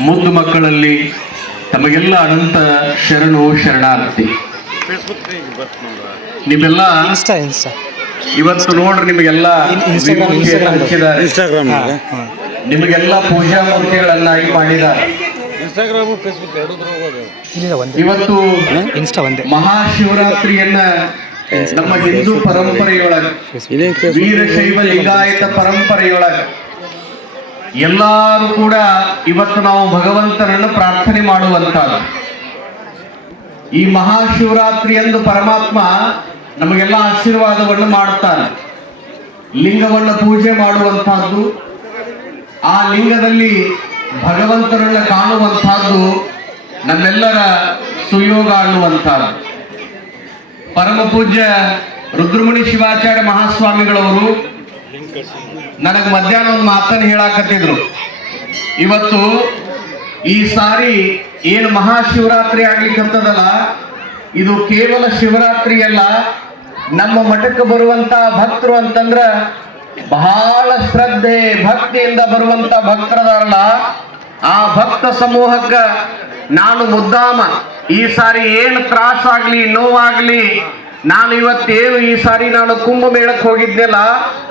ಮುದ್ದು ಮಕ್ಕಳಲ್ಲಿ ತಮಗೆಲ್ಲ ಅನಂತ ಶರಣು ಶರಣಾರ್ಥಿ ನಿಮ್ಮೆಲ್ಲ ಇವತ್ತು ನೋಡ್ರಿ ನಿಮಗೆಲ್ಲ ನಿಮಗೆಲ್ಲ ಪೂಜಾ ಮೂರ್ತಿಗಳನ್ನಾಗಿ ಮಾಡಿದ್ದಾರೆ. ಇನ್ಸ್ಟಾಗ್ರಾಮು ಫೇಸ್ಬುಕ್ ಎರಡೂ ಇಲ್ಲ ಇವತ್ತು ಇನ್ಸ್ಟಾ ಒಂದೇ. ಮಹಾಶಿವರಾತ್ರಿಯನ್ನ ನಮ್ಮ ಹಿಂದೂ ಪರಂಪರೆಯೊಳಗೆ ವೀರಶೈವ ಲಿಂಗಾಯತ ಪರಂಪರೆಯೊಳಗ ಎಲ್ಲರೂ ಕೂಡ ಇವತ್ತು ನಾವು ಭಗವಂತನನ್ನು ಪ್ರಾರ್ಥನೆ ಮಾಡುವಂತಹದ್ದು ಈ ಮಹಾಶಿವರಾತ್ರಿ ಎಂದು ಪರಮಾತ್ಮ ನಮಗೆಲ್ಲ ಆಶೀರ್ವಾದವನ್ನು ಮಾಡುತ್ತಾನೆ ಲಿಂಗವನ್ನು ಪೂಜೆ ಮಾಡುವಂತಹದ್ದು ಆ ಲಿಂಗದಲ್ಲಿ ಭಗವಂತನನ್ನು ಕಾಣುವಂತಹದ್ದು ನಮ್ಮೆಲ್ಲರ ಸುಯೋಗ ಅನ್ನುವಂಥದ್ದು. ಪರಮ ಪೂಜ್ಯ ರುದ್ರಮುನಿ ಶಿವಾಚಾರ್ಯ ಮಹಾಸ್ವಾಮಿಗಳವರು ನನಗೆ ಮಧ್ಯಾಹ್ನ ಒಂದು ಮಾತನ್ನು ಹೇಳಾಕತ್ತಿದ್ರು. ಇವತ್ತು ಈ ಸಾರಿ ಏನು ಮಹಾಶಿವರಾತ್ರಿ ಆಗ್ಲಿಕ್ಕಂತದಲ್ಲ, ಇದು ಕೇವಲ ಶಿವರಾತ್ರಿ ಅಲ್ಲ, ನಮ್ಮ ಮಠಕ್ಕೆ ಬರುವಂತ ಭಕ್ತರು ಅಂತಂದ್ರ ಬಹಳ ಶ್ರದ್ಧೆ, ಭಕ್ತಿಯಿಂದ ಬರುವಂತ ಭಕ್ತರದಾರಲ್ಲ. ಆ ಭಕ್ತ ಸಮೂಹಕ್ಕ ನಾನು ಮುದ್ದಾಮ. ಈ ಸಾರಿ ಏನು ತ್ರಾಸಾಗ್ಲಿ, ನೋವಾಗ್ಲಿ ನಾನು ಇವತ್ತೇನು ಈ ಸಾರಿ ನಾನು ಕುಂಭಮೇಳಕ್ಕೆ ಹೋಗಿದ್ನಲ್ಲ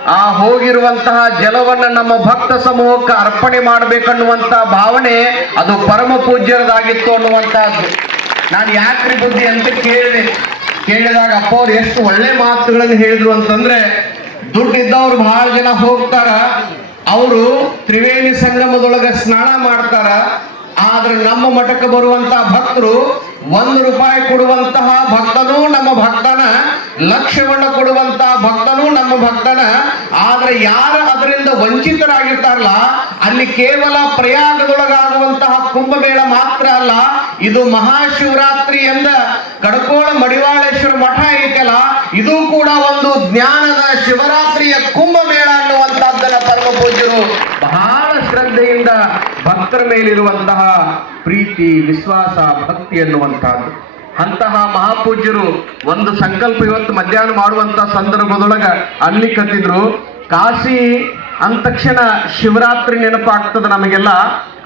ಆ ಹೋಗಿರುವಂತಹ ಜಲವನ್ನು ನಮ್ಮ ಭಕ್ತ ಸಮೂಹಕ್ಕೆ ಅರ್ಪಣೆ ಮಾಡಬೇಕನ್ನುವಂತ ಭಾವನೆ ಅದು ಪರಮ ಪೂಜ್ಯರದಾಗಿತ್ತು ಅನ್ನುವಂತಹದ್ದು ನಾನು ಯಾಕ್ರಿ ಬುದ್ಧಿ ಅಂತ ಕೇಳಿದೆ. ಕೇಳಿದಾಗ ಅಪ್ಪ, ಅವ್ರು ಎಷ್ಟು ಒಳ್ಳೆ ಮಾತುಗಳನ್ನು ಹೇಳಿದ್ರು ಅಂತಂದ್ರೆ, ದುಡ್ಡಿದ್ದವ್ರು ಬಹಳ ಜನ ಹೋಗ್ತಾರ, ಅವರು ತ್ರಿವೇಣಿ ಸಂಗಮದೊಳಗ ಸ್ನಾನ ಮಾಡ್ತಾರ ಆದ್ರೆ ನಮ್ಮ ಮಠಕ್ಕೆ ಬರುವಂತಹ ಭಕ್ತರು ಒಂದು ರೂಪಾಯಿ ಕೊಡುವಂತಹ ಭಕ್ತನೂ ನಮ್ಮ ಭಕ್ತನ, ಲಕ್ಷವನ್ನು ಕೊಡುವಂತಹ ಭಕ್ತನೂ ನಮ್ಮ ಭಕ್ತನ. ಆದ್ರೆ ಯಾರು ಅದರಿಂದ ವಂಚಿತರಾಗಿರ್ತಾರಲ್ಲ, ಅಲ್ಲಿ ಕೇವಲ ಪ್ರಯಾಗದೊಳಗಾಗುವಂತಹ ಕುಂಭಮೇಳ ಮಾತ್ರ ಅಲ್ಲ, ಇದು ಮಹಾಶಿವರಾತ್ರಿ ಎಂದ ಕಡಕೋಳ ಮಡಿವಾಳೇಶ್ವರ ಮಠ ಐತಲ್ಲ, ಇದು ಕೂಡ ಒಂದು ಜ್ಞಾನದ ಶಿವರಾತ್ರಿಯ ಕುಂಭಮೇಳ ಅನ್ನುವಂತಹದ್ದನ್ನ ಪರಮ ಪೂಜ್ಯರು ಭಕ್ತರ ಮೇಲಿರುವಂತಹ ಪ್ರೀತಿ, ವಿಶ್ವಾಸ, ಭಕ್ತಿ ಎನ್ನುವಂತಹದ್ದು ಅಂತಹ ಮಹಾಪೂಜ್ಯರು ಒಂದು ಸಂಕಲ್ಪ ಇವತ್ತು ಮಧ್ಯಾಹ್ನ ಮಾಡುವಂತಹ ಸಂದರ್ಭದೊಳಗ ಅಲ್ಲಿ ಕತ್ತಿದ್ರು, ಕಾಶಿ ಅಂದ ತಕ್ಷಣ ಶಿವರಾತ್ರಿ ನೆನಪಾಗ್ತದ ನಮಗೆಲ್ಲ.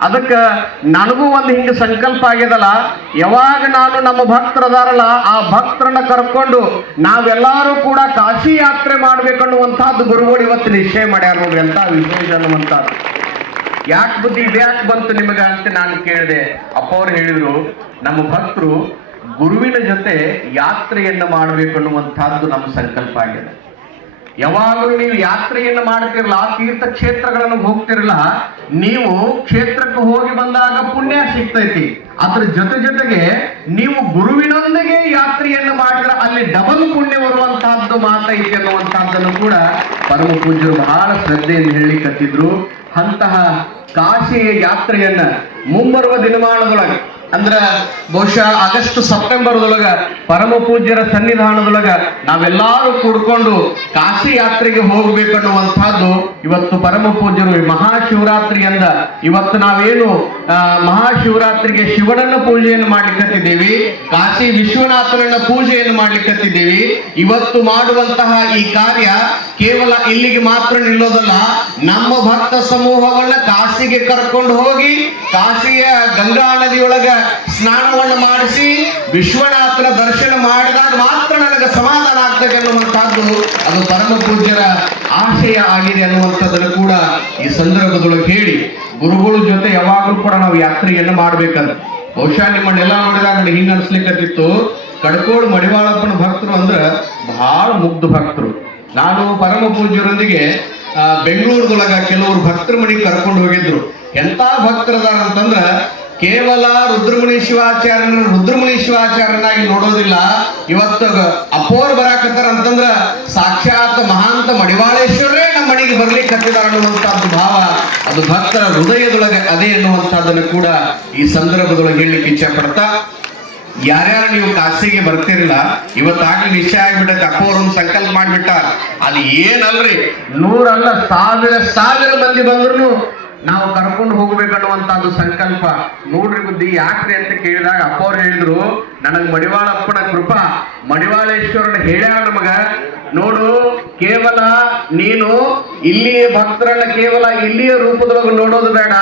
ಅದಕ್ಕೆ ನನಗೂ ಒಂದು ಹಿಂಗೆ ಸಂಕಲ್ಪ ಆಗ್ಯದಲ್ಲ. ಯಾವಾಗ ನಾನು ನಮ್ಮ ಭಕ್ತರದಾರಲ್ಲ, ಆ ಭಕ್ತರನ್ನ ಕರ್ಕೊಂಡು ನಾವೆಲ್ಲರೂ ಕೂಡ ಕಾಶಿ ಯಾತ್ರೆ ಮಾಡ್ಬೇಕನ್ನುವಂತಹದ್ದು ಗುರುಗಳು ಇವತ್ತು ನಿಶ್ಚಯ ಮಾಡ್ಯಾರ ನೋಡ್ರಿ ಅಂತ ವಿಶೇಷ ಅನ್ನುವಂಥದ್ದು. ಯಾಕೆ ಬುದ್ಧಿ ಇದ್ಯಾಕೆ ಬಂತು ನಿಮಗ ಅಂತ ನಾನು ಕೇಳಿದೆ. ಅಪ್ಪ ಅವ್ರು ಹೇಳಿದ್ರು, ನಮ್ಮ ಭಕ್ತರು ಗುರುವಿನ ಜೊತೆ ಯಾತ್ರೆಯನ್ನು ಮಾಡಬೇಕು ಅನ್ನುವಂಥದ್ದು ನಮ್ಮ ಸಂಕಲ್ಪ ಆಗಿದೆ. ಯಾವಾಗಲೂ ನೀವು ಯಾತ್ರೆಯನ್ನು ಮಾಡ್ತಿರಲ್ಲ ತೀರ್ಥ ಕ್ಷೇತ್ರಗಳನ್ನು ಹೋಗ್ತಿರಲ್ಲ, ನೀವು ಕ್ಷೇತ್ರಕ್ಕೆ ಹೋಗಿ ಬಂದಾಗ ಪುಣ್ಯ ಸಿಗ್ತೈತಿ. ಅದ್ರ ಜೊತೆ ಜೊತೆಗೆ ನೀವು ಗುರುವಿನೊಂದಿಗೆ ಯಾತ್ರೆಯನ್ನು ಮಾಡಿದ್ರೆ ಅಲ್ಲಿ ಡಬಲ್ ಪುಣ್ಯ ಬರುವಂತಹದ್ದು ಮಾತೈತಿ ಅನ್ನುವಂತಹದ್ದನ್ನು ಕೂಡ ಪರಮ ಪೂಜ್ಯರು ಬಹಳ ಶ್ರದ್ಧೆಯಿಂದ ಹೇಳಿಕತ್ತಿದ್ರು ಅಂತಹ ಕಾಶಿಯ ಯಾತ್ರೆಯನ್ನ ಮುಂಬರುವ ದಿನಮಾನದೊಳಗೆ ಅಂದ್ರ ಬಹುಶಃ ಆಗಸ್ಟ್ ಸೆಪ್ಟೆಂಬರ್ದೊಳಗ ಪರಮ ಪೂಜ್ಯರ ಸನ್ನಿಧಾನದೊಳಗ ನಾವೆಲ್ಲಾರು ಕೂಡ್ಕೊಂಡು ಕಾಶಿ ಯಾತ್ರೆಗೆ ಹೋಗ್ಬೇಕನ್ನುವಂತಹದ್ದು ಇವತ್ತು ಪರಮ ಪೂಜ್ಯರು ಮಹಾಶಿವರಾತ್ರಿಯಿಂದ. ಇವತ್ತು ನಾವೇನು ಮಹಾಶಿವರಾತ್ರಿಗೆ ಶಿವನನ್ನ ಪೂಜೆಯನ್ನು ಮಾಡ್ಲಿಕ್ಕತ್ತಿದ್ದೀವಿ ಕಾಶಿ ವಿಶ್ವನಾಥನನ್ನ ಪೂಜೆಯನ್ನು ಮಾಡ್ಲಿಕ್ಕತ್ತಿದ್ದೀವಿ ಇವತ್ತು ಮಾಡುವಂತಹ ಈ ಕಾರ್ಯ ಕೇವಲ ಇಲ್ಲಿಗೆ ಮಾತ್ರ ನಿಲ್ಲೋದಲ್ಲ, ನಮ್ಮ ಭಕ್ತ ಸಮೂಹವನ್ನ ಕಾಶಿಗೆ ಕರ್ಕೊಂಡು ಹೋಗಿ ಕಾಶಿಯ ಗಂಗಾ ನದಿಯೊಳಗ ಸ್ನಾನವನ್ನು ಮಾಡಿಸಿ ವಿಶ್ವನಾಥನ ದರ್ಶನ ಮಾಡಿದಾಗ ಮಾತ್ರ ನನಗೆ ಸಮಾಧಾನ ಆಗ್ತದೆ ಅನ್ನುವಂತಹದ್ದು ಅದು ಪರಮ ಪೂಜ್ಯರ ಆಶಯ ಆಗಿದೆ ಅನ್ನುವಂಥದ್ದನ್ನು ಕೂಡ ಈ ಸಂದರ್ಭದೊಳಗೆ ಹೇಳಿ. ಗುರುಗಳ ಜೊತೆ ಯಾವಾಗಲೂ ಕೂಡ ನಾವು ಯಾತ್ರೆಯನ್ನು ಮಾಡ್ಬೇಕಂತ. ಬಹುಶಃ ನಿಮ್ಮನ್ನೆಲ್ಲ ನೋಡಿದಾಗ ನನಗೆ ಹಿಂಗೆ ಅನ್ಸ್ಲಿಕ್ಕತ್ತಿತ್ತು. ಕಡ್ಕೋಳು ಮಡಿವಾಳಪ್ಪನ ಭಕ್ತರು ಅಂದ್ರ ಬಹಳ ಮುಗ್ಧ ಭಕ್ತರು. ನಾನು ಪರಮ ಪೂಜ್ಯರೊಂದಿಗೆ ಬೆಂಗಳೂರದೊಳಗ ಕೆಲವರು ಭಕ್ತರ ಮನೆಗೆ ಕರ್ಕೊಂಡು ಹೋಗಿದ್ರು. ಎಂತ ಭಕ್ತರದಾರ ಅಂತಂದ್ರ ಕೇವಲ ರುದ್ರಮುನಿ ಶಿವಾಚಾರ್ಯನ ರುದ್ರಮುನಿ ಶಿವಾಚಾರ್ಯನಾಗಿ ನೋಡೋದಿಲ್ಲ. ಇವತ್ತು ಅಪೋರ್ ಬರಾಕತ್ತಾರ ಅಂತಂದ್ರ ಸಾಕ್ಷಾತ್ ಮಹಾಂತ ಮಡಿವಾಳೇಶ್ವರೇ ನಮ್ಮ ಮನೆಗೆ ಬರ್ಲಿಕ್ಕೆ ಹತ್ತಿದಾರ ಅನ್ನುವಂತಹದ್ದು ಭಾವ. ಅದು ಭಕ್ತರ ಹೃದಯದೊಳಗೆ ಅದೇ ಎನ್ನುವಂತಹದನ್ನು ಕೂಡ ಈ ಸಂದರ್ಭದೊಳಗೆ ಹೇಳಲಿಕ್ಕೆ ಇಚ್ಛೆ ಪಡ್ತಾ. ಯಾರ್ಯಾರು ನೀವು ಕಾಸಿಗೆ ಬರ್ತಿರಲಿಲ್ಲ ಇವತ್ತಾಗ್ಲಿ ನಿಶ್ಚಯ ಆಗ್ಬಿಟ್ಟೈತೆ. ಅಪ್ಪ ಸಂಕಲ್ಪ ಮಾಡ್ಬಿಟ್ಟ ಅದು ಏನಲ್ರಿ? ನೂರಲ್ಲ ಸಾವಿರ ಸಾವಿರ ಮಂದಿ ಬಂದ್ರು ನಾವು ಕರ್ಕೊಂಡು ಹೋಗ್ಬೇಕನ್ನುವಂತಹದ್ದು ಸಂಕಲ್ಪ, ನೋಡ್ರಿ ಬುದ್ಧಿ, ಯಾಕ್ರಿ ಅಂತ ಕೇಳಿದಾಗ ಅಪ್ಪ ಅವ್ರು ಹೇಳಿದ್ರು, ನನಗ್ ಮಡಿವಾಳಪ್ಪನ ಕೃಪಾ, ಮಡಿವಾಳೇಶ್ವರನ ಹೇಳ್ಯಾರ ನಮಗ ನೋಡು, ಕೇವಲ ನೀನು ಇಲ್ಲಿಯ ಭಕ್ತರನ್ನ ಕೇವಲ ಇಲ್ಲಿಯ ರೂಪದೊಳಗೆ ನೋಡೋದು ಬೇಡ.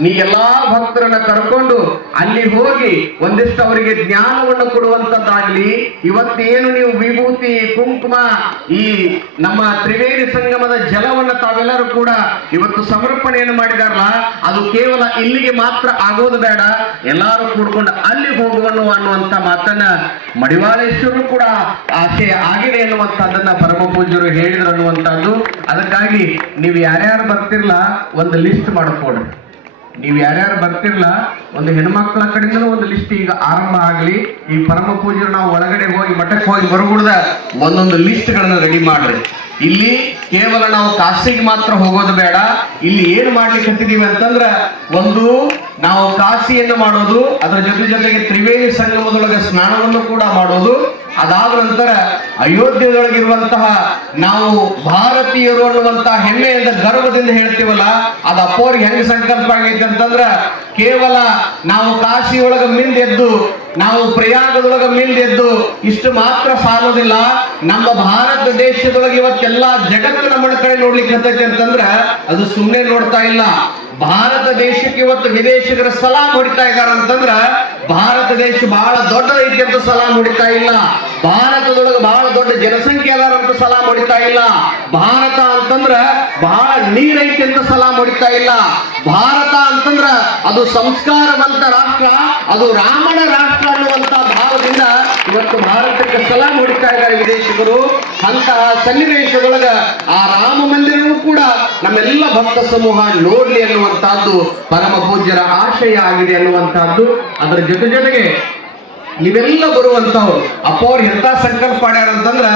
ನೀ ಎಲ್ಲಾ ಭಕ್ತರನ್ನ ಕರ್ಕೊಂಡು ಅಲ್ಲಿ ಹೋಗಿ ಒಂದಿಷ್ಟು ಅವರಿಗೆ ಜ್ಞಾನವನ್ನು ಕೊಡುವಂತದ್ದಾಗ್ಲಿ ಇವತ್ತೇನು ನೀವು ವಿಭೂತಿ, ಕುಂಕುಮ, ಈ ನಮ್ಮ ತ್ರಿವೇಣಿ ಸಂಗಮದ ಜಲವನ್ನ ತಾವೆಲ್ಲರೂ ಕೂಡ ಇವತ್ತು ಸಮರ್ಪಣೆಯನ್ನು ಮಾಡಿದಾರಲ್ಲ, ಅದು ಕೇವಲ ಇಲ್ಲಿಗೆ ಮಾತ್ರ ಆಗೋದು ಬೇಡ. ಎಲ್ಲಾರು ಕೂಡ್ಕೊಂಡು ಅಲ್ಲಿ ಹೋಗುವನು ಅನ್ನುವಂತ ಮಾತನ್ನ ಮಡಿವಾಳೇಶ್ವರರು ಕೂಡ ಆಸೆ ಆಗಿದೆ ಅನ್ನುವಂತದನ್ನ ಪರಮ ಪೂಜರು ಹೇಳಿದ್ರು ಅನ್ನುವಂಥದ್ದು. ಅದಕ್ಕಾಗಿ ನೀವು ಯಾರ್ಯಾರು ಬರ್ತಿರ್ಲ, ಒಂದು ಲಿಸ್ಟ್ ಮಾಡ್ಕೊಡ್ರಿ ನೀವು ಯಾರ್ಯಾರು ಬರ್ತಿರ್ಲ, ಒಂದು ಹೆಣ್ಮಕ್ಳ ಕಡೆಯಿಂದಲೂ ಒಂದು ಲಿಸ್ಟ್ ಈಗ ಆರಂಭ ಆಗಲಿ. ಈ ಪರಮ ಪೂಜೆ ನಾವು ಒಳಗಡೆ ಹೋಗಿ, ಮಠಕ್ಕೆ ಹೋಗಿ ಬರಗುಡ್ದ ಒಂದೊಂದು ಲಿಸ್ಟ್ ಗಳನ್ನ ರೆಡಿ ಮಾಡ್ರಿ. ಇಲ್ಲಿ ಕೇವಲ ನಾವು ಕಾಸಿಗೆ ಮಾತ್ರ ಹೋಗೋದು ಬೇಡ. ಇಲ್ಲಿ ಏನು ಮಾಡ್ಲಿಕ್ಕೆ ಅಂತಂದ್ರ, ಒಂದು ನಾವು ಕಾಶಿಯನ್ನು ಮಾಡೋದು, ಅದರ ಜೊತೆ ಜೊತೆಗೆ ತ್ರಿವೇಣಿ ಸಂಗಮದೊಳಗೆ ಸ್ನಾನವನ್ನು ಕೂಡ ಮಾಡೋದು. ಅದಾದ ನಂತರ ಅಯೋಧ್ಯದೊಳಗಿರುವಂತಹ ನಾವು ಭಾರತೀಯರು ಅನ್ನುವಂತಹ ಹೆಮ್ಮೆಯಿಂದ, ಗರ್ವದಿಂದ ಹೇಳ್ತೀವಲ್ಲ, ಅದು ಅಪ್ಪೋರಿಗೆ ಹೆಂಗೆ ಸಂಕಲ್ಪ ಆಗೈತೆ ಅಂತಂದ್ರ ಕೇವಲ ನಾವು ಕಾಶಿಯೊಳಗೆ ಮಿಂದೆದ್ದು ನಾವು ಪ್ರಯಾಗದೊಳಗ ಮಿಲ್ದೆದ್ದು ಇಷ್ಟು ಮಾತ್ರ ಸಾಲೋದಿಲ್ಲ, ನಮ್ಮ ಭಾರತ ದೇಶದೊಳಗೆ ಇವತ್ತೆಲ್ಲ ಜಗತ್ತು ನಮ್ಮ ಕಡೆ ನೋಡ್ಲಿಕ್ಕೆ ಹತ್ತೈತೆ ಅಂತಂದ್ರ ಅದು ಸುಮ್ಮನೆ ನೋಡ್ತಾ ಇಲ್ಲ. ಭಾರತ ದೇಶಕ್ಕೆ ಇವತ್ತು ವಿದೇಶಿಗರ ಸಲಾಂ ಹೊಡಿತಾ ಇದಾರ ಅಂತಂದ್ರ ಭಾರತ ದೇಶ ಬಹಳ ದೊಡ್ಡದೈತಿ ಅಂತ ಸಲಾಂ ಹೊಡಿತಾ ಇಲ್ಲ. ಭಾರತದೊಳಗೆ ಬಹಳ ದೊಡ್ಡ ಜನಸಂಖ್ಯೆ ಅದಾರ ಅಂತ ಸಲಾಂ ಹೊಡಿತಾ ಇಲ್ಲ. ಭಾರತ ಅಂತಂದ್ರ ಬಹಳ ನೀರೈತಿ ಅಂತ ಸಲಾಮ್ ಹೊಡಿತಾ ಇಲ್ಲ. ಭಾರತ ಅಂತಂದ್ರ ಅದು ಸಂಸ್ಕಾರವಂತ ರಾಷ್ಟ್ರ, ಅದು ರಾಮನ ರಾಷ್ಟ್ರ ಅನ್ನುವಂತ ಭಾವದಿಂದ ಇವತ್ತು ಭಾರತಕ್ಕೆ ಸಲಾಮ್ ಹೊಡಿತಾ ಇದ್ದಾರೆ ವಿದೇಶಿಗರು. ಅಂತಹ ಸನ್ನಿವೇಶದೊಳಗ ಆ ರಾಮ ಮಂದಿರವೂ ಕೂಡ ನಮ್ಮೆಲ್ಲ ಭಕ್ತ ಸಮೂಹ ನೋಡ್ಲಿ ಅನ್ನುವಂತಹದ್ದು ಪರಮ ಪೂಜ್ಯರ ಆಶಯ ಆಗಿದೆ ಅನ್ನುವಂತಹದ್ದು ಅದರ ಜೊತೆ ಜೊತೆಗೆ ನೀವೆಲ್ಲ ಬರುವಂತವು ಅಪ್ಪ, ಅವ್ರು ಎಂತ ಸಂಕಲ್ಪ ಮಾಡ್ಯಾರ ಅಂತಂದ್ರ,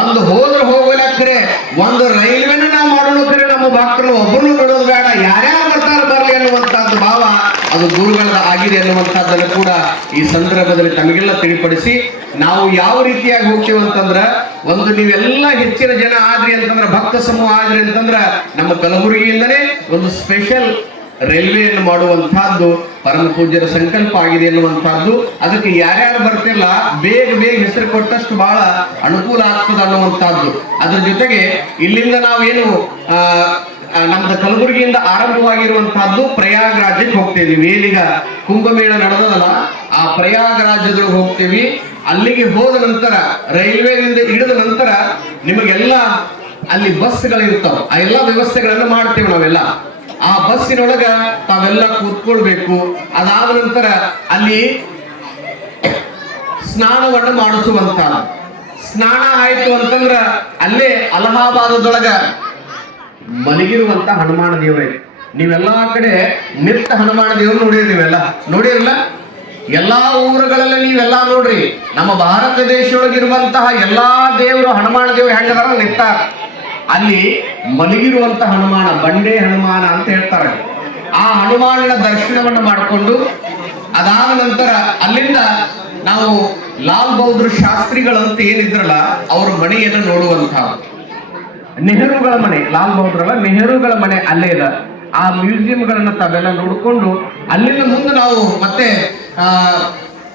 ಒಂದು ಹೋದ್ರೆ ಹೋಗ್ಲಾಕ್ರೆ ಒಂದು ರೈಲ್ವೆನ ನಾವು ಮಾಡೋಣ ಕರೆ ನಮ್ಮ ಭಕ್ತರು ಒಬ್ಬರು ಬಿಡೋದು ಬೇಡ. ಯಾರ್ಯಾರು ಬರ್ತಾರ ಬರ್ಲಿ ಅನ್ನುವಂತಹದ್ದು ಭಾವ ಅದು ಗುರುಗಳ ಆಗಿದೆ ಅನ್ನುವಂಥದ್ದನ್ನು ಕೂಡ ಈ ಸಂದರ್ಭದಲ್ಲಿ ತಮಗೆಲ್ಲ ತಿಳಿಪಡಿಸಿ, ನಾವು ಯಾವ ರೀತಿಯಾಗಿ ಹೋಗ್ತೀವಿ ಅಂತಂದ್ರ, ಒಂದು ನೀವೆಲ್ಲ ಹೆಚ್ಚಿನ ಜನ ಆದ್ರಿ ಅಂತಂದ್ರ, ಭಕ್ತ ಸಮೂಹ ಆದ್ರಿ ಅಂತಂದ್ರ, ನಮ್ಮ ಕಲಬುರಗಿಯಿಂದನೇ ಒಂದು ಸ್ಪೆಷಲ್ ರೈಲ್ವೆಯನ್ನು ಮಾಡುವಂತಹದ್ದು ಪರಮ ಪೂಜ್ಯರ ಸಂಕಲ್ಪ ಆಗಿದೆ ಎನ್ನುವಂತಹದ್ದು. ಅದಕ್ಕೆ ಯಾರ್ಯಾರು ಬರ್ತಿಲ್ಲ ಬೇಗ ಬೇಗ ಹೆಸರು ಕೊಟ್ಟಷ್ಟು ಬಹಳ ಅನುಕೂಲ ಆಗ್ತದೆ ಅನ್ನುವಂತಹದ್ದು. ಅದ್ರ ಜೊತೆಗೆ ಇಲ್ಲಿಂದ ನಾವೇನು ಆ, ನಮ್ದು ಕಲಬುರಗಿಯಿಂದ ಆರಂಭವಾಗಿರುವಂತಹದ್ದು ಪ್ರಯಾಗ್ ರಾಜ್ಯಕ್ಕೆ ಹೋಗ್ತೇವೆ ಏನೀಗ ಕುಂಭಮೇಳ ನಡೆದದಲ್ಲ ಆ ಪ್ರಯಾಗ್ ರಾಜ್ಯದೊಳಗೆ ಹೋಗ್ತೇವಿ. ಅಲ್ಲಿಗೆ ಹೋದ ನಂತರ ರೈಲ್ವೆಯಿಂದ ಇಳಿದ ನಂತರ ನಿಮಗೆಲ್ಲ ಅಲ್ಲಿ ಬಸ್ಗಳು ಇರ್ತಾವ ಆ ಎಲ್ಲ ವ್ಯವಸ್ಥೆಗಳನ್ನು ಮಾಡ್ತೇವೆ ನಾವೆಲ್ಲ. ಆ ಬಸ್ಸಿನೊಳಗ ತಾವೆಲ್ಲ ಕೂತ್ಕೊಳ್ಬೇಕು. ಅದಾದ ನಂತರ ಅಲ್ಲಿ ಸ್ನಾನವನ್ನು ಮಾಡಿಸುವಂತ ಸ್ನಾನ ಆಯಿತು ಅಂತಂದ್ರ ಅಲ್ಲೇ ಅಲಹಾಬಾದದೊಳಗ ಮಲಗಿರುವಂತ ಹನುಮಾನ ದೇವರೇ. ನೀವೆಲ್ಲಾ ಕಡೆ ನಿತ್ತ ಹನುಮಾನ ದೇವರು ನೋಡಿರಿ ನೀವೆಲ್ಲ. ನೋಡಿರಲ್ಲ? ಎಲ್ಲಾ ಊರುಗಳಲ್ಲಿ ನೀವೆಲ್ಲ ನೋಡ್ರಿ. ನಮ್ಮ ಭಾರತ ದೇಶದೊಳಗಿರುವಂತಹ ಎಲ್ಲಾ ದೇವರು ಹನುಮಾನ ದೇವರು ಹೆಂಗದಾರ ನಿಂತಾರ. ಅಲ್ಲಿ ಮಲಗಿರುವಂತ ಹನುಮಾನ, ಬಂಡೆ ಹನುಮಾನ ಅಂತ ಹೇಳ್ತಾರೆ. ಆ ಹನುಮಾನನ ದರ್ಶನವನ್ನು ಮಾಡಿಕೊಂಡು ಅದಾದ ನಂತರ ಅಲ್ಲಿಂದ ನಾವು ಲಾಲ್ ಬಹದ್ದೂರ್ ಶಾಸ್ತ್ರಿಗಳಂತ ಏನಿದ್ರಲ್ಲ, ಅವ್ರ ಮನೆಯನ್ನು ನೋಡುವಂತಹ ನೆಹರುಗಳ ಮನೆ, ಲಾಲ್ ಬಹದ್ದೂರ್ ನೆಹರುಗಳ ಮನೆ ಅಲ್ಲೇ ಇದೆ. ಆ ಮ್ಯೂಸಿಯಂಗಳನ್ನ ತಾವೆಲ್ಲ ನೋಡಿಕೊಂಡು ಅಲ್ಲಿಂದ ಮುಂದೆ ನಾವು ಮತ್ತೆ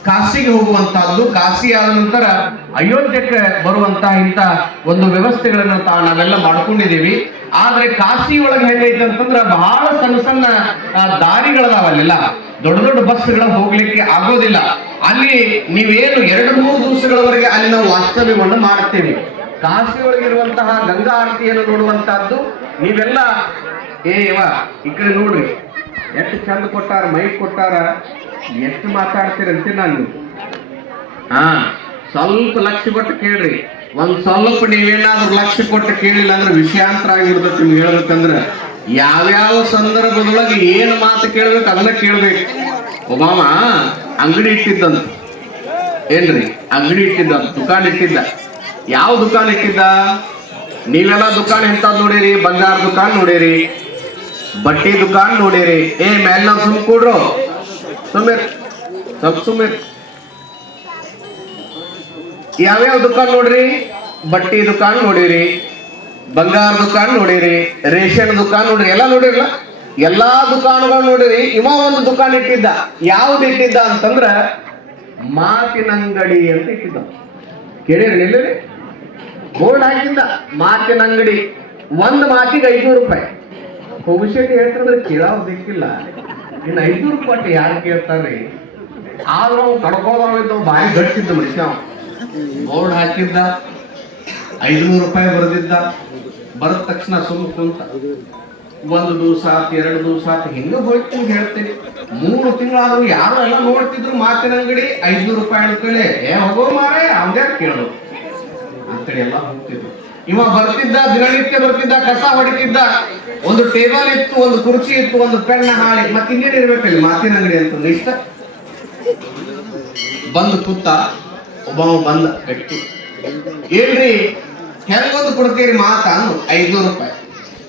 ಕಾಶಿಗೆ ಹೋಗುವಂತಹದ್ದು ಕಾಶಿ ಆದ ನಂತರ ಅಯೋಧ್ಯಕ್ಕೆ ಬರುವಂತ ಇಂಥ ಒಂದು ವ್ಯವಸ್ಥೆಗಳನ್ನು ತಾ ನಾವೆಲ್ಲ ಮಾಡ್ಕೊಂಡಿದ್ದೀವಿ. ಆದ್ರೆ ಕಾಶಿ ಒಳಗೆ ಹೆಂಗೈತೆ ಅಂತಂದ್ರೆ ಬಹಳ ಸಣ್ಣ ಸಣ್ಣ ದಾರಿಗಳದಾವ ಅಲ್ಲೆಲ್ಲ. ದೊಡ್ಡ ದೊಡ್ಡ ಬಸ್ಗಳ ಹೋಗ್ಲಿಕ್ಕೆ ಆಗೋದಿಲ್ಲ. ಅಲ್ಲಿ ನೀವೇನು ಎರಡು ಮೂರು ದಿವಸಗಳವರೆಗೆ ಅಲ್ಲಿ ನಾವು ವಾಸ್ತವ್ಯವನ್ನು ಮಾಡ್ತೇವೆ. ಕಾಶಿ ಒಳಗಿರುವಂತಹ ಗಂಗಾ ಆರತಿಯನ್ನು ನೋಡುವಂತಹದ್ದು ನೀವೆಲ್ಲ, ಏ ಈ ಕಡೆ ನೋಡ್ರಿ. ಎಷ್ಟು ಚಂದ ಕೊಟ್ಟಾರ ಮೈಕ್ ಕೊಟ್ಟಾರ, ಎಷ್ಟು ಮಾತಾಡ್ತೀರಂತೆ ನಾನು. ಹಾ. ಸ್ವಲ್ಪ ಲಕ್ಷ್ಯ ಕೊಟ್ಟು ಕೇಳ್ರಿ. ಒಂದ್ ಸ್ವಲ್ಪ ನೀವೇನಾದ್ರೂ ಲಕ್ಷ್ಯ ಕೊಟ್ಟು ಕೇಳಿಲ್ಲ ಅಂದ್ರೆ ವಿಷಯಾಂತರ ಆಗಿರ್ತೈತಿ ನಿಮ್ಗೆ ಹೇಳ್ಬೇಕಂದ್ರೆ. ಯಾವ್ಯಾವ ಸಂದರ್ಭದೊಳಗೆ ಏನ್ ಮಾತು ಕೇಳ್ಬೇಕು ಅದನ್ನ ಕೇಳ್ಬೇಕು. ಒಬ್ಬಾಮ ಅಂಗಡಿ ಇಟ್ಟಿದ್ದಂತ. ಏನ್ರಿ? ಅಂಗಡಿ ಇಟ್ಟಿದ್ದ, ದುಕಾನ್ ಇಟ್ಟಿದ್ದ. ಯಾವ ದುಕಾನ್ ಇಟ್ಟಿದ್ದ? ನೀವೆಲ್ಲ ದುಕಾನ್ ಎಂತ ನೋಡಿರಿ? ಬಂಗಾರ ದುಕಾನ್ ನೋಡಿರಿ? ಬಟ್ಟೆ ದುಕಾನ್ ನೋಡಿರಿ? ಏ, ಮ್ಯಾಲ ನಾವು ಸುಮ್ ಕೂಡ್ರು ಸುಮ್ಮ ಸ್ವಲ್ಪ ಸುಮ್ಮಿರ್. ಯಾವ್ಯಾವ ದುಕಾನ್ ನೋಡ್ರಿ? ಬಟ್ಟೆ ದುಕಾನ್ ನೋಡಿರಿ, ಬಂಗಾರ ದುಕಾನ್ ನೋಡಿರಿ, ರೇಷನ್ ದುಕಾನ್ ನೋಡ್ರಿ, ಎಲ್ಲ ನೋಡಿರಲ್ಲ? ಎಲ್ಲಾ ದುಕಾನುಗಳು ನೋಡಿರಿ, ಇವ ಒಂದು ದುಕಾನ್ ಇಟ್ಟಿದ್ದ. ಯಾವ್ದು ಇಟ್ಟಿದ್ದ ಅಂತಂದ್ರ ಮಾತಿನಂಗಡಿ ಅಂತ ಇಟ್ಟಿದ್ದ. ಕೇಳಿರಿ, ನಿಲ್ಲರಿ. ಬೋರ್ಡ್ ಹಾಕಿದ್ದ ಮಾತಿನ ಅಂಗಡಿ ಒಂದು ಮಾತಿಗೆ ಐನೂರು ರೂಪಾಯಿ. ಹೋಗಿಸೇಟಿ ಹೇಳ್ತಂದ್ರೆ ಕೇಳೋದು ಬೇಕಿಲ್ಲ. ಇನ್ನು ಐನೂರು ರೂಪಾಯಿ ಯಾರು ಕೇಳ್ತಾರೆ ಆದ್ರೂ ಕಡ್ಕೋದವ್ ಬಾಯಿ ಗಟ್ಟಿದ್ದು ಮನುಷ್ಯ. ಬೋರ್ಡ್ ಹಾಕಿದ್ದ, ಐದುನೂರು ರೂಪಾಯಿ ಬರೆದಿದ್ದ, ಬರೆದ ತಕ್ಷಣ ಸುಮ್ಮ ಕುಂತ ಒಂದು ದಿವಸ ಆತ್, ಎರಡು ದಿವಸ ಆತ್, ಹಿಂಗ ಹೋಯ್ತು ಹೇಳ್ತೀನಿ ಮೂರು ತಿಂಗಳಾದ್ರೂ ಯಾರು ಎಲ್ಲ ನೋಡ್ತಿದ್ರು ಮಾತಿನ ಅಂಗಡಿ, ಐದುನೂರು ರೂಪಾಯಿ ಅನ್ಕೊಳ್ಳಿ ಏ, ಹೋಗೋ ಮಾರೆ ಅವ್ದೇ ಕೇಳೋದು? ಅಂತೇಳಿ ಎಲ್ಲ ಹೋಗ್ತಿದ್ರು. ಇವ ಬರ್ತಿದ್ದ, ದಿನನಿತ್ಯ ಬರ್ತಿದ್ದ, ಕಸ ಹೊಡಿತಿದ್ದ, ಒಂದು ಟೇಬಲ್ ಇತ್ತು, ಒಂದು ಕುರ್ಚಿ ಇತ್ತು, ಒಂದು ಪೆನ್ನ ಹಾಳಿ ಮತ್ತೆ ಇನ್ನೇನ್ ಇರ್ಬೇಕಲ್ಲಿ ಮಾತಿನ ಅಂಗಡಿ ಅಂತ ಇಷ್ಟ? ಬಂದು ಕೂತ ಒಬ್ಬವ ಬಂದ ಗಟ್ಟಿ ಏನ್ರಿ ಹೆಂಗೊಂದು ಕೊಡ್ತೀರಿ ಮಾತ ಐದ್ನೂರು ರೂಪಾಯಿ.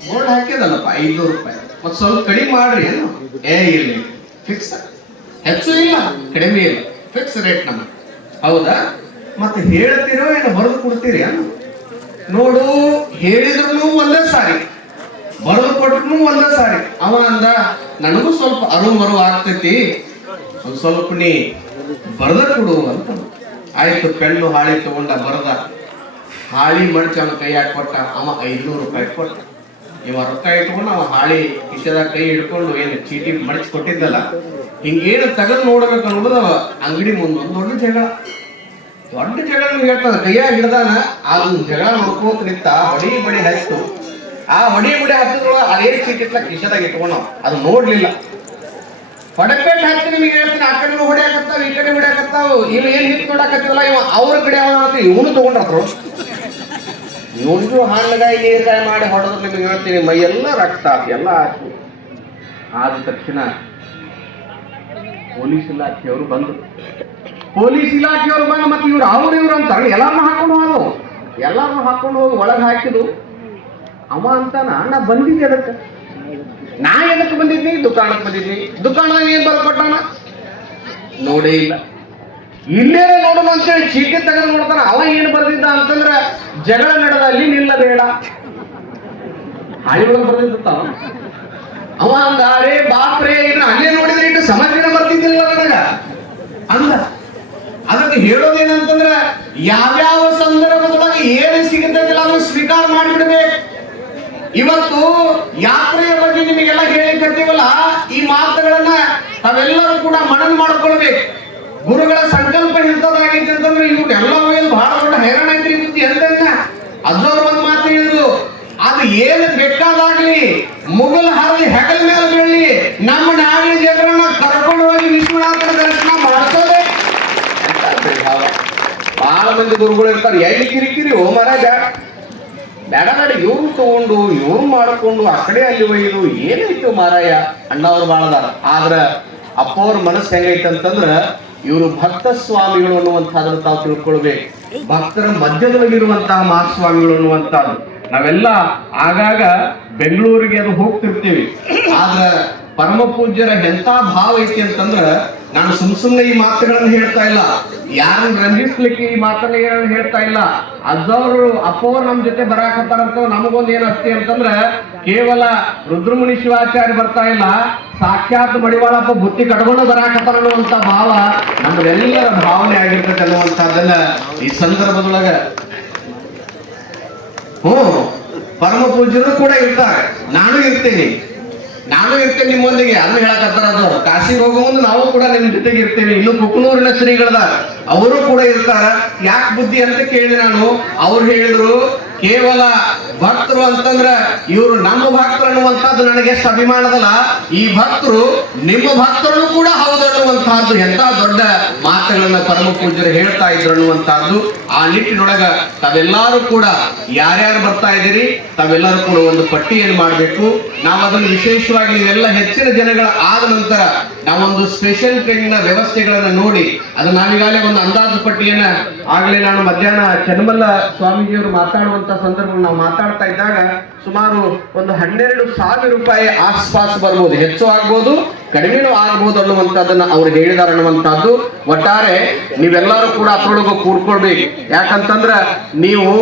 ಬೋರ್ಡ್ ಹಾಕಿದಲ್ಲಪ್ಪ ಐದ್ನೂರು ರೂಪಾಯಿ. ಮತ್ ಸ್ವಲ್ಪ ಕಡಿಮೆ ಮಾಡ್ರಿ ಏನು? ಏ ಇಲ್ಲ ಫಿಕ್ಸ್ ಹೆಚ್ಚು ಇಲ್ಲ, ಕಡಿಮೆ ಇಲ್ಲ. ಫಿಕ್ಸ್ ರೇಟ್ ನಮ್ಮ ಹೌದಾ? ಮತ್ತೆ ಹೇಳ್ತೀರೋ ಏನು ಬರೆದು ಕೊಡ್ತೀರಿ ಅನ್ನು ನೋಡು ಹೇಳಿದ್ರು ಒಂದೇ ಸಾರಿ. ಬರೆದು ಕೊಟ್ರು ಒಂದೇ ಸಾರಿ. ಅವ ಅಂದ, ನನಗೂ ಸ್ವಲ್ಪ ಅರು ಮರು ಆಗ್ತೈತಿ ಸ್ವಲ್ಪ ನೀ ಬರೆದ ಕೊಡು ಅಂತ. ಆಯ್ತು ಪೆನ್ನು ಹಾಳಿ ತಗೊಂಡ ಬರದ ಹಾಳಿ ಮಡ್ಚಿ ಅವನ ಕೈ ಕೊಟ್ಟ, ಅವ ಐದುನೂರು ರೂಪಾಯಿ ಕೊಟ್ಟ. ಇವ ರೊಕ್ಕ ಇಟ್ಕೊಂಡು ಅವ ಹಾಳಿ ಕಿಶದ ಕೈ ಹಿಡ್ಕೊಂಡು ಏನು ಚೀಟಿ ಮಡಚಿ ಕೊಟ್ಟಿದ್ದಲ್ಲ. ಹಿಂಗೇನು ತೆಗೆದು ನೋಡ್ಬೇಕು ಅನ್ನೋದು ಅವ ಅಂಗಡಿ ಮುಂದೆ ಒಂದು ದೊಡ್ಡ ಜಗಳ. ದೊಡ್ಡ ಜಗಳ ಹೇಳ್ತದ ಕೈಯಾಗ ಹಿಡ್ದಾನ, ಆ ಒಂದು ಜಗಳ ನೋಡ್ಕೋತ ನಿಂತ ಹೊಡಿ ಬಡಿ ಹಚ್ಚು ಆ ಹೊಡಿ ಬಡಿ ಹಚ್ಚಿದ್ರೊಳಗ ಚೀಟಿ ಇಟ್ಲ ಕಿಶೆದಾಗ ಇಟ್ಕೊಂಡ ಅದು ನೋಡ್ಲಿಲ್ಲ. ಹೊಡಪೇಟ್ ಹಾಕಿ ನಿಮಗೆ ಹೇಳ್ತೀನಿ, ಆ ಕಡೆ ಹೊಡ್ಯಾಕತ್ತಾವ, ಈ ಕಡೆ ಹೊಡ್ಯಾಕತ್ತಾವ. ಇವ್ ಏನ್ ಹಿಂದ್ ನೋಡಾಕತ್ತಿವಲ್ಲ ಇವ ಅವ್ರ ಕಡೆ ಅವನ ಇವನು ತಗೊಂಡ್ರು ಇವನು ಹಣ್ಣಗಾಯಿ ನೀರ್ಗಾಯಿ ಮಾಡಿ ಹೊಡೆದ್ರು ನಿಮಗೆ ಹೇಳ್ತೀನಿ, ಮೈ ಎಲ್ಲ ರಕ್ತ, ಎಲ್ಲ ಹಾಕಿ ಆದ ತಕ್ಷಣ ಪೊಲೀಸ್ ಇಲಾಖೆಯವರು ಬಂದ್ರು. ಪೊಲೀಸ್ ಇಲಾಖೆಯವರು ಬಂದು ಮತ್ತೆ ಇವ್ರು ಅವ್ರು ಇವ್ರು ಅಂತ ಎಲ್ಲಾರನ್ನೂ ಹಾಕೊಂಡು ಹೋದ್ರು. ಎಲ್ಲಾರನ್ನೂ ಹಾಕೊಂಡು ಹೋಗಿ ಒಳಗೆ ಹಾಕಿದ್ರು. ಅವ ಅಂತಾನ ನಾ ಬಂದಿದ್ದೆ ಅದಕ್ಕೆ. ನಾ ಎದಕ್ಕೆ ಬಂದಿದ್ದೀನಿ ದುಕಾಣಕ್ಕೆ ಬಂದಿದ್ದೀನಿ ದುಕಾಣದಾಗ ಏನ್ ಬರ್ಕೊಟ್ಟಾನ ನೋಡೇ ಇಲ್ಲ. ಇಲ್ಲೇ ನೋಡೋಣ ಅಂತೇಳಿ ಚೀಟಿ ತೆಗೆದು ನೋಡ್ತಾನ. ಅವ ಏನ್ ಬರ್ದಿದ್ದ ಅಂತಂದ್ರ ಜಗಳ ನಡೆದ ಅಲ್ಲಿ ನಿಲ್ಲಬೇಡ. ಒಳಗೆ ಬರ್ದಿದ್ದ ಅವ ಅಂದ ಅರೇ ಬಾಪ್ರೇ ಇದನ್ನ ಅಲ್ಲೇ ನೋಡಿದ್ರೆ ಇಟ್ಟು ಸಮಾಜ ಬರ್ತಿದ್ದಿಲ್ಲ ನನಗ. ಅಂದ ಅದಕ್ಕೆ ಹೇಳೋದೇನಂತಂದ್ರ, ಯಾವ್ಯಾವ ಸಂದರ್ಭದೊಳಗೆ ಏನು ಸಿಗುತ್ತೆ ಅದನ್ನು ಸ್ವೀಕಾರ ಮಾಡಿಬಿಡ್ಬೇಕು. ಇವತ್ತು ಯಾತ್ರೆಯ ಬಗ್ಗೆ ನಿಮಗೆಲ್ಲ ಹೇಳಿಕತ್ತೀವಲ್ಲ ಈ ಮಾತುಗಳನ್ನ ತಾವೆಲ್ಲರೂ ಕೂಡ ಮನನ ಮಾಡ್ಕೊಳ್ಬೇಕು. ಗುರುಗಳ ಸಂಕಲ್ಪ ಇಂಥದ್ದಾಗಿತ್ತು ಅಂತಂದ್ರೆ ಇವ್ರೆಲ್ಲ ಮೇಲೆ ಬಹಳ ದೊಡ್ಡ ಹೈರಾಣ ಐತ್ರಿ ಬುದ್ಧಿ ಎಂತ ಅದ್ರವ್ರ ಒಂದು ಮಾತು ಹೇಳಿದ್ರು, ಅದು ಏನು ಬೇಕಾದಾಗ್ಲಿ, ಮುಗಲ್ ಹರಲಿ, ಹೆಗಲ ಮೇಲೆ ಬೀಳಲಿ, ನಮ್ಮ ನಾಡಿನ ಜನರನ್ನ ಕರ್ಕೊಂಡು ಹೋಗಿ ವಿಶ್ವನಾಥನ ದರ್ಶನ ಮಾಡ್ತದೆ ಬಹಳ ಮಂದಿ ಗುರುಗಳು ಇರ್ತಾರೆ, ಎಲ್ಲಿ ಕಿರಿಕಿರಿ, ಓ ಮರ ಬ್ಯಾಡ. ಬೇಡ ಇವ್ರು ತಗೊಂಡು, ಇವ್ರು ಮಾಡ್ಕೊಂಡು ಆ ಕಡೆ ಅಲ್ಲಿ ಒಯ್ದು ಏನೈತು ಮಾರಾಯ, ಅಣ್ಣವ್ರು ಬಾಳದಾರ ಅಪ್ಪ ಅಪ್ಪವ್ರ ಮನಸ್ಸು ಹೆಂಗೈತೆ ಅಂತಂದ್ರ ಇವರು ಭಕ್ತ ಸ್ವಾಮಿಗಳು ಅನ್ನುವಂಥದ್ದನ್ನು ತಾವು ತಿಳ್ಕೊಳ್ಬೇಕು. ಭಕ್ತರ ಮಧ್ಯದೊಳಗಿರುವಂತಹ ಮಹಾಸ್ವಾಮಿಗಳು ಅನ್ನುವಂಥದ್ದು. ನಾವೆಲ್ಲ ಆಗಾಗ ಬೆಂಗಳೂರಿಗೆ ಅದು ಹೋಗ್ತಿರ್ತೀವಿ. ಆದ್ರ ಪರಮ ಪೂಜ್ಯರ ಎಂತ ಭಾವ ಐತಿ ಅಂತಂದ್ರ ನಾನು ಸುಮ್ ಸುಮ್ನೆ ಈ ಮಾತುಗಳನ್ನು ಹೇಳ್ತಾ ಇಲ್ಲ. ಯಾರನ್ನ ರಂಜಿಸ್ಲಿಕ್ಕೆ ಈ ಮಾತನ್ನ ಏನನ್ನು ಹೇಳ್ತಾ ಇಲ್ಲ. ಅಜ್ಜವರು ಅಪ್ಪವ್ರು ನಮ್ಮ ಜೊತೆ ಬರಾಕತ್ತಾರಂತ ನಮಗೊಂದು ಏನ್ ಅಸ್ತಿ ಅಂತಂದ್ರೆ ಕೇವಲ ರುದ್ರಮುನಿ ಶಿವಾಚಾರ್ಯ ಬರ್ತಾ ಇಲ್ಲ. ಸಾಕ್ಷಾತ್ ಮಡಿವಾಳಪ್ಪ ಬುತ್ತಿ ಕಟ್ಕೊಂಡು ಬರಾಕತ್ತಾರ ಅನ್ನುವಂತ ಭಾವ ನಮ್ದೆಲ್ಲರ ಭಾವನೆ ಆಗಿರ್ತದೆ ಅನ್ನುವಂಥದ್ದನ್ನ ಈ ಸಂದರ್ಭದೊಳಗ. ಹ್ಞೂ ಪರಮ ಪೂಜ್ಯರು ಕೂಡ ಇರ್ತಾರೆ. ನಾನು ಇರ್ತೀನಿ. ನಾನು ಇರ್ತೇನೆ ನಿಮ್ಮೊಂದಿಗೆ. ಅದನ್ನ ಹೇಳಕತ್ತಾರ ಅದು. ಕಾಶಿಗೆ ಹೋಗೋ ಮುಂದೆ ನಾವು ಕೂಡ ನಿಮ್ಮ ಜೊತೆಗೆ ಇರ್ತೇವೆ. ಇನ್ನು ಕುಕ್ನೂರಿನ ಶ್ರೀಗಳದ ಅವರು ಕೂಡ ಇರ್ತಾರ. ಯಾಕೆ ಬುದ್ಧಿ ಅಂತ ಕೇಳಿದೆ ನಾನು. ಅವ್ರು ಹೇಳಿದ್ರು ಕೇವಲ ಭಕ್ತರು ಅಂತಂದ್ರೆ ಇವರು ನಮ್ಮ ಭಕ್ತರು ಅನ್ನುವಂಥದ್ದು ನನಗೆ ಎಷ್ಟು ಅಭಿಮಾನದಲ್ಲ, ಈ ಭಕ್ತರು ನಿಮ್ಮ ಭಕ್ತರು ಕೂಡ ಹೌದು ಅನ್ನುವಂತಹದ್ದು ಎಂತ ದೊಡ್ಡ ಮಾತುಗಳನ್ನ ಪರಮ ಪೂಜ್ಯರು ಹೇಳ್ತಾ ಇದ್ರು ಅನ್ನುವಂತಹದ್ದು ಆ ನಿಟ್ಟಿನೊಳಗ ತಾವೆಲ್ಲರೂ ಕೂಡ ಯಾರ್ಯಾರು ಬರ್ತಾ ಇದ್ದೀರಿ, ತಾವೆಲ್ಲರೂ ಕೂಡ ಒಂದು ಪಟ್ಟಿಯನ್ನು ಮಾಡಬೇಕು. ನಾವು ಅದನ್ನು ವಿಶೇಷವಾಗಿ ನೀವೆಲ್ಲ ಹೆಚ್ಚಿನ ಜನಗಳ ಆದ ನಂತರ ನಾವೊಂದು ಸ್ಪೆಷಲ್ ಟ್ರೈನಿನ ವ್ಯವಸ್ಥೆಗಳನ್ನು ನೋಡಿ, ಅದು ನಾವೀಗಾಗಲೇ ಒಂದು ಅಂದಾಜು ಪಟ್ಟಿಯನ್ನ ಆಗಲೇ ನಾನು ಮಧ್ಯಾಹ್ನ ಚನ್ನಮಲ್ಲ ಸ್ವಾಮೀಜಿಯವರು ಮಾತಾಡುವಂತ ಸಂದರ್ಭ ನಾವು ಮಾತಾಡ್ತಾ ಇದ್ದಾಗ ಸುಮಾರು ಒಂದು ಹನ್ನೆರಡು ಸಾವಿರ ರೂಪಾಯಿ ಆಸ್ಪಾಸ್ ಬರ್ಬೋದು. ಹೆಚ್ಚು ಆಗ್ಬೋದು, ಕಡಿಮೆನೂ ಆಗ್ಬೋದು ಅನ್ನುವಂಥದ್ದನ್ನ ಅವ್ರು ಹೇಳಿದಾರೆ ಅನ್ನುವಂಥದ್ದು. ಒಟ್ಟಾರೆ ನೀವೆಲ್ಲರೂ ಕೂಡ ಅದ್ರೊಳಗೆ ಕೂರ್ಕೊಳ್ಬೇಕು. ಯಾಕಂತಂದ್ರ ನೀವು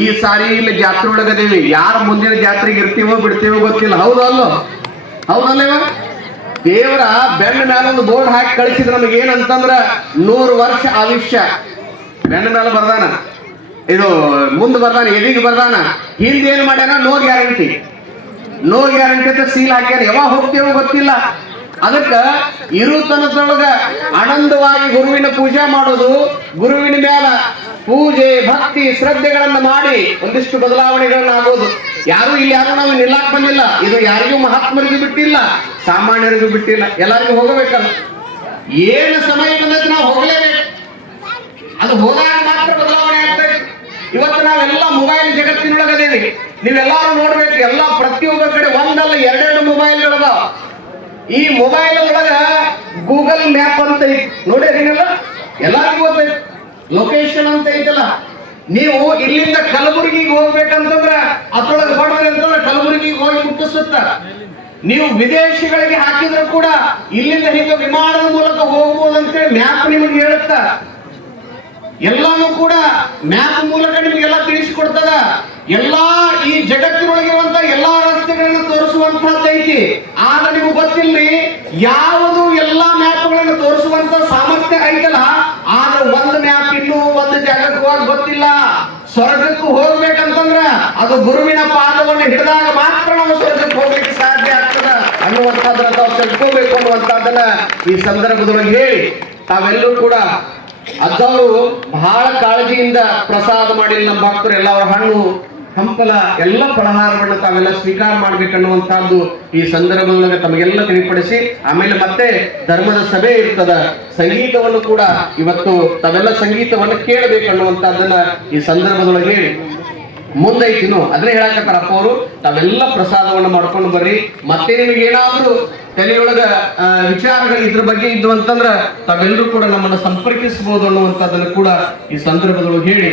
ಈ ಸಾರಿ ಇಲ್ಲಿ ಜಾತ್ರೆ ಒಳಗದೇವಿ. ಯಾರು ಮುಂದಿನ ಜಾತ್ರೆಗೆ ಇರ್ತೀವೋ ಬಿಡ್ತೀವೋ ಗೊತ್ತಿಲ್ಲ. ಹೌದಲ್ಲೋ ಹೌದಲ್ಲೇವಾ ಹೌದಲ್ಲೇವ ದೇವರ ಬೆನ್ನ ಮೇಲೆ ಒಂದು ಬೋರ್ಡ್ ಹಾಕಿ ಕಳಿಸಿದ ನಮಗೆ ಏನಂತಂದ್ರ ನೂರು ವರ್ಷ ಆಯುಷ್ಯ. ಬೆನ್ನ ಮೇಲೆ ಬರ್ದಾನ. ಇದು ಮುಂದೆ ಬರ್ದಾನ, ಎದಿಗೆ ಬರ್ದಾನ? ಹಿಂದೆ ಏನು ಮಾಡ್ಯಾನ? No guarantee. ನೋ ಗ್ಯಾರಂಟಿ ಅಂತ ಸೀಲ್ ಹಾಕ್ಯಾನ. ಯಾವಾಗ ಹೋಗ್ತೇವೋ ಗೊತ್ತಿಲ್ಲ. ಅದಕ್ಕ ಇರುತನದೊಳಗ ಆನಂದವಾಗಿ ಗುರುವಿನ ಪೂಜೆ ಮಾಡೋದು ಗುರುವಿನ ಮ್ಯಾಲ. ಪೂಜೆ, ಭಕ್ತಿ, ಶ್ರದ್ಧೆಗಳನ್ನ ಮಾಡಿ ಒಂದಿಷ್ಟು ಬದಲಾವಣೆಗಳನ್ನ ಆಗೋದು ಯಾರು ಇಲ್ಲಿ ಯಾರು ನಾವು ನಿಲ್ಲಾಕ್ ಬಂದಿಲ್ಲ. ಇದು ಯಾರಿಗೂ ಮಹಾತ್ಮರಿಗೂ ಬಿಟ್ಟಿಲ್ಲ, ಸಾಮಾನ್ಯರಿಗೂ ಬಿಟ್ಟಿಲ್ಲ. ಎಲ್ಲರಿಗೂ ಹೋಗಬೇಕಲ್ಲ. ಏನು ಸಮಯ ಬಂದೈತೆ ನಾವು ಹೋಗಲೇಬೇಕು. ಅದು ಹೋದಾಗ ಮಾತ್ರ ಬದಲಾವಣೆ ಆಗ್ತೈತಿ ಇವತ್ತು ನಾವೆಲ್ಲ ಮೊಬೈಲ್ ಜಗತ್ತಿನೊಳಗದೇವಿ. ನೀವೆಲ್ಲರೂ ನೋಡ್ಬೇಕು, ಎಲ್ಲ ಪ್ರತಿಯೊಬ್ಬರ ಕಡೆ ಒಂದಲ್ಲ ಎರಡೆರಡು ಮೊಬೈಲ್ಗಳದಾವ ಈ ಮೊಬೈಲ್ ಒಳಗ ಗೂಗಲ್ ಮ್ಯಾಪ್ ಅಂತ ನೋಡಿ ಎಲ್ಲರಿಗೂ ಗೊತ್ತೈತಿ. ಲೊಕೇಶನ್ ಅಂತ ಐತಲ್ಲ, ನೀವು ಇಲ್ಲಿಂದ ಕಲಬುರಗಿಗೆ ಹೋಗ್ಬೇಕಂತಂದ್ರ ಅದ್ರೊಳಗೆ ಹೊಡ್ರಿ ಅಂತಂದ್ರೆ ಕಲಬುರಗಿಗೆ ಹೋಗಿ ಮುಟ್ಟಿಸುತ್ತ. ನೀವು ವಿದೇಶಗಳಿಗೆ ಹಾಕಿದ್ರು ಕೂಡ ಇಲ್ಲಿಂದ ಹಿಂಗ ವಿಮಾನದ ಮೂಲಕ ಹೋಗ್ಬೋದು ಅಂತೇಳಿ ಮ್ಯಾಪ್ ನಿಮಗೆ ಹೇಳುತ್ತ. ಎಲ್ಲಾನು ಕೂಡ ಮ್ಯಾಪ್ ಮೂಲಕ ನಿಮಗೆಲ್ಲ ತಿಳಿಸಿಕೊಡ್ತದ. ಎಲ್ಲಾ ಈ ಜಗತ್ತಿನೊಳಗಿರುವಂತ ಎಲ್ಲಾ ರಸ್ತೆಗಳನ್ನ ತೋರಿಸುವಂತಹದ್ದು ಐತಿ. ಆಗ ನಿಮಗೆ ಗೊತ್ತಿಲ್ಲ ಯಾವುದು ಎಲ್ಲಾ ಮ್ಯಾಪ್ಗಳನ್ನು ತೋರಿಸುವಂತ ಸಾಮರ್ಥ್ಯ ಐತಲ್ಲ ಆದ್ರೆ ಒಂದು ಮ್ಯಾಪ್ ಇನ್ನು ಒಂದು ಜಾಗಕ್ಕೆ ಹೋಗಿ ಗೊತ್ತಿಲ್ಲ. ಸ್ವರ್ಗಕ್ಕೂ ಹೋಗ್ಬೇಕಂತಂದ್ರ ಅದು ಗುರುವಿನ ಪಾದವನ್ನು ಹಿಡಿದಾಗ ಮಾತ್ರ ನಾವು ಸ್ವರ್ಗಕ್ಕೆ ಹೋಗ್ಲಿಕ್ಕೆ ಸಾಧ್ಯ ಆಗ್ತದ. ಅನ್ನುವಂತಾದ್ರ ತಾವು ತಿಳ್ಕೋಬೇಕು ಅನ್ನುವಂಥದ್ದನ್ನ ಈ ಸಂದರ್ಭದೊಳಗೆ ಹೇಳಿ. ತಾವೆಲ್ಲರೂ ಕೂಡ ಅಜ್ಜವರು ಬಹಳ ಕಾಳಜಿಯಿಂದ ಪ್ರಸಾದ ಮಾಡಿಲ್ಲ ನಮ್ಮ ಭಕ್ತರು ಎಲ್ಲ ಅವರ ಹಣ್ಣು ಹಂಪಲ ಎಲ್ಲ ಫಲಹಾರಗಳನ್ನ ತಾವೆಲ್ಲ ಸ್ವೀಕಾರ ಮಾಡ್ಬೇಕನ್ನುವಂತಹದ್ದು ಈ ಸಂದರ್ಭದೊಳಗೆ ತಮಗೆಲ್ಲ ತಿಳಿಪಡಿಸಿ, ಆಮೇಲೆ ಮತ್ತೆ ಧರ್ಮದ ಸಭೆ ಇರ್ತದ, ಸಂಗೀತವನ್ನು ಕೂಡ ಇವತ್ತು ತಾವೆಲ್ಲ ಸಂಗೀತವನ್ನು ಕೇಳಬೇಕನ್ನುವಂತಹದ್ದನ್ನ ಈ ಸಂದರ್ಭದೊಳಗೆ ಮುಂದೈತಿನು, ಅದ್ರೆ ಹೇಳಕತ್ತಾರಪ್ಪ ಅವರು, ತಾವೆಲ್ಲ ಪ್ರಸಾದವನ್ನು ಮಾಡ್ಕೊಂಡು ಬರ್ರಿ. ಮತ್ತೆ ನಿಮಗೆ ಏನಾದ್ರೂ ತಲೆಯೊಳಗ ವಿಚಾರಗಳು ಇದ್ರ ಬಗ್ಗೆ ಇದ್ವು ಅಂತಂದ್ರ ತಾವೆಲ್ಲರೂ ಕೂಡ ನಮ್ಮನ್ನ ಸಂಪರ್ಕಿಸಬಹುದು ಅನ್ನುವಂಥದ್ದನ್ನು ಕೂಡ ಈ ಸಂದರ್ಭದೊಳಗೆ ಹೇಳಿ.